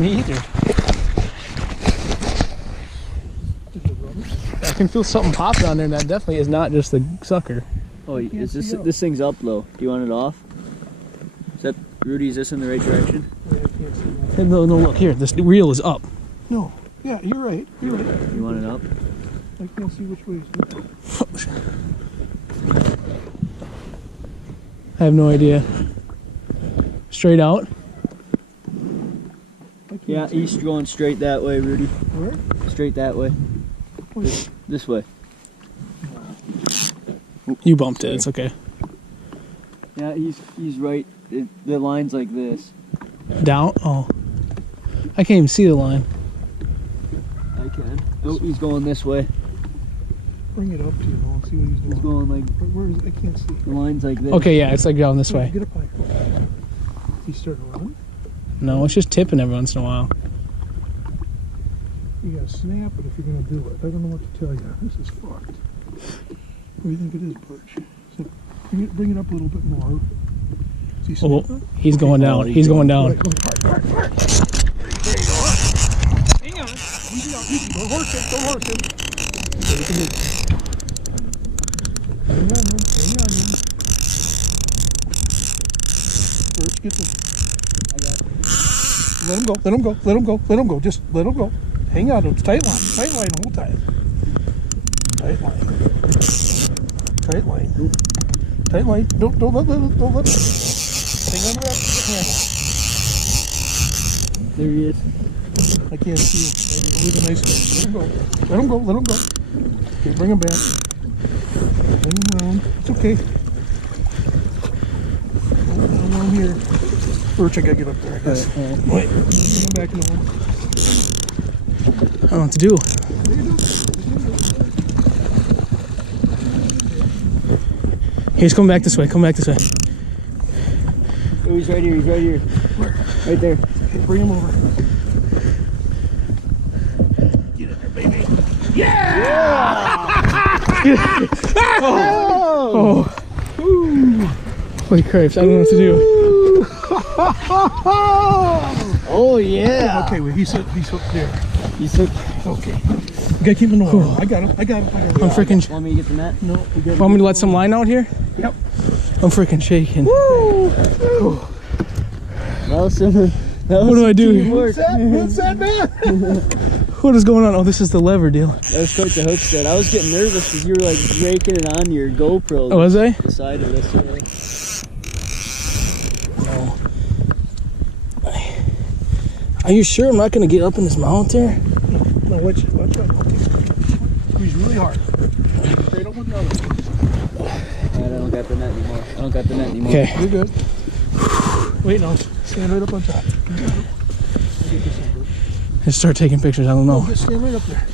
Me either. I can feel something popping on there, and that definitely is not just the sucker. Oh, is this thing's up low? Do you want it off? Is that, Rudy, is this in the right direction? No, look here. This reel is up. No. Yeah, you're right. You're right. You want it up? I can't see which way it's going. I have no idea. Straight out? Yeah, he's going straight that way, Rudy. Where? Straight that way. This way. You bumped it. It's okay. Yeah, he's right. The line's like this. Down? Oh. I can't even see the line. I can. Oh, he's going this way. Bring it up to you and see what he's doing. He's going like... Where is it? I can't see. The line's like this. Okay, yeah, it's like down this way. Get up higher. He's starting to run. No, it's just tipping every once in a while. You gotta snap it if you're gonna do it. I don't know what to tell you. This is fucked. What do you think it is, Birch? So bring it up a little bit more. Is he snapping? He's going down. He's going down. Right, hard. There you go. Hang on. Easy. Don't horse it. Hang on. Birch, get this. I got it. Let him go. Just let him go. Hang on. It's tight line the whole time. Tight line. Don't let it. Hang on to that handle. There he is. I can't see him. Leave a nice guy. Let him go. Okay, bring him back. Bring him around. It's okay. Hold on here. Birch, I gotta get up there, I guess. Wait. Bring him back in the one. I don't know what to do. He's coming back this way. Oh, he's right here. Where? Right there. Okay, bring him over. Get in there, baby. Yeah! Oh. Holy crap, I don't know what to do. Oh, yeah. Okay, well, he's hooked there. He's hooked. Okay. You gotta keep him in the water. I got him. I'm freaking... Want me to get the net? No, we got Want me to let some line out here? Yep. I'm freaking shaking. Woo! What do I do? What's that, man? What is going on? Oh, this is the lever deal. That was quite the hook set. I was getting nervous because you were like breaking it on your GoPro. Oh, was I? The side of this. No. Are you sure I'm not going to get up in this mount there? No, watch out. Squeeze really hard. Straight up with the other. I don't got the net anymore. Okay. You're good. Wait, no. Stand right up on top. Just start taking pictures. I don't know. Just stand right up there.